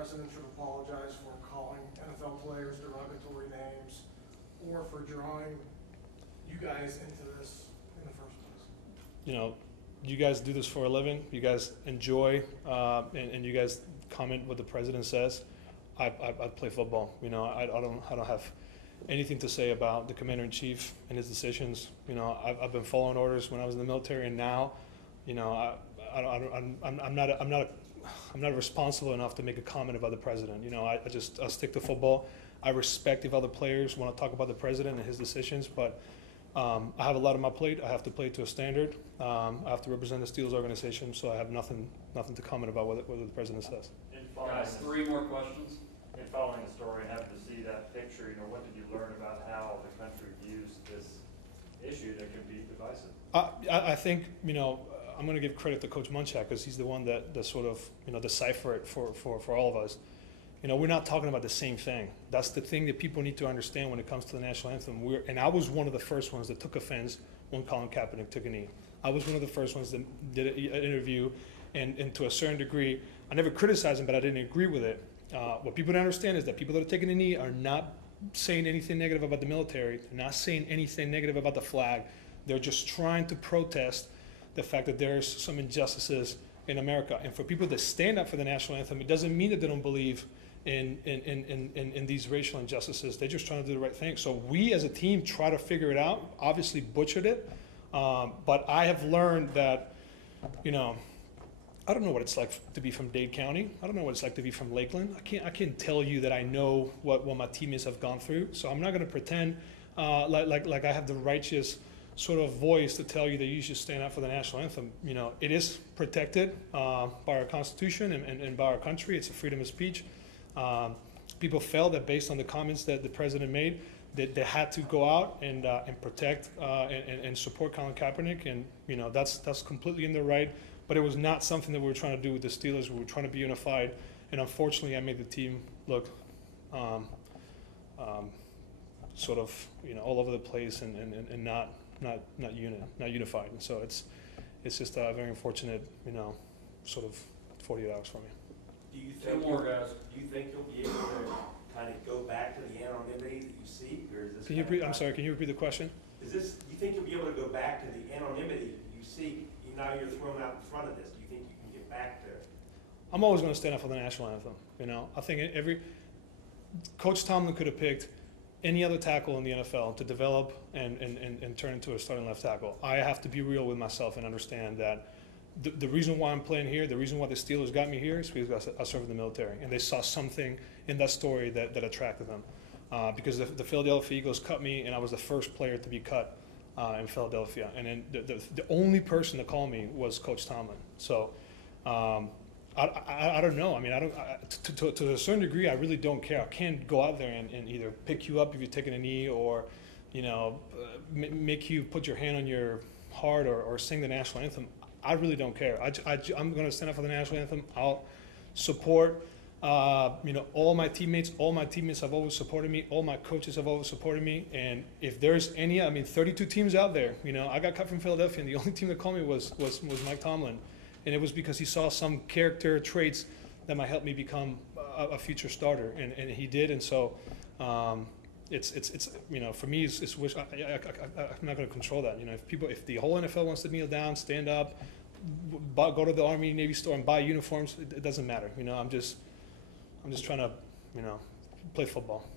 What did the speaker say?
president should apologize for calling NFL players derogatory names or for drawing you guys into this in the first place. You know, you guys do this for a living. You guys enjoy and you guys comment what the president says. I play football. You know, I don't have anything to say about the commander-in-chief and his decisions. You know, I've been following orders when I was in the military, and now, you know, I'm not responsible enough to make a comment about the president. You know, I stick to football. I respect if other players want to talk about the president and his decisions, but I have a lot on my plate. I have to play to a standard. I have to represent the Steelers organization, so I have nothing to comment about what the president says. Guys, 3 more questions. In following the story and having to see that picture, you know, what did you learn about how the country views this issue that can be divisive? I think, you know, I'm going to give credit to Coach Munchak because he's the one that sort of, you know, decipher it for all of us. You know, we're not talking about the same thing. That's the thing that people need to understand when it comes to the national anthem. And I was one of the first ones that took offense when Colin Kaepernick took a knee. I was one of the first ones that did an interview, and to a certain degree, I never criticized him, but I didn't agree with it. What people don't understand is that people that are taking a knee are not saying anything negative about the military. They're not saying anything negative about the flag. They're just trying to protest the fact that there's some injustices in America. And for people that stand up for the national anthem, it doesn't mean that they don't believe in these racial injustices. They're just trying to do the right thing. So we as a team try to figure it out. Obviously butchered it, but I have learned that, you know, I don't know what it's like to be from Dade County. I don't know what it's like to be from Lakeland. I can't tell you that I know what my teammates have gone through. So I'm not going to pretend like I have the righteous sort of voice to tell you that you should stand up for the national anthem. You know, it is protected by our Constitution and by our country. It's a freedom of speech. People felt that based on the comments that the president made, that they had to go out and protect and support Colin Kaepernick, and you know that's completely in their right. But it was not something that we were trying to do with the Steelers. We were trying to be unified, and unfortunately, I made the team look sort of, you know, all over the place and not unified. And so it's just a very unfortunate, you know, sort of 48 hours for me. Do you think more, guys? Do you think you'll be able to kind of go back to the anonymity that you seek, or is this? I'm sorry. Can you repeat the question? Is this? Do you think you'll be able to go back to the anonymity that you seek? Now you're thrown out in front of this. Do you think you can get back to? I'm always going to stand up for the national anthem. You know, I think Coach Tomlin could have picked any other tackle in the NFL to develop and turn into a starting left tackle. I have to be real with myself and understand that the reason why I'm playing here, the reason why the Steelers got me here is because I served in the military, and they saw something in that story that attracted them. Because the Philadelphia Eagles cut me, and I was the first player to be cut in Philadelphia. And then the only person to call me was Coach Tomlin. So I don't know. I mean, to a certain degree, I really don't care. I can't go out there and either pick you up if you're taking a knee, or, you know, make you put your hand on your heart or sing the national anthem. I really don't care. I'm going to stand up for the national anthem. I'll support, you know, all my teammates. All my teammates have always supported me. All my coaches have always supported me. And if there's any, I mean, 32 teams out there. You know, I got cut from Philadelphia, and the only team that called me was Mike Tomlin. And it was because he saw some character traits that might help me become a future starter, and he did. And so it's you know, for me, it's wish. I'm not going to control that. You know, if the whole NFL wants to kneel down, stand up, go to the Army Navy store and buy uniforms, it doesn't matter. You know, I'm just trying to, you know, play football.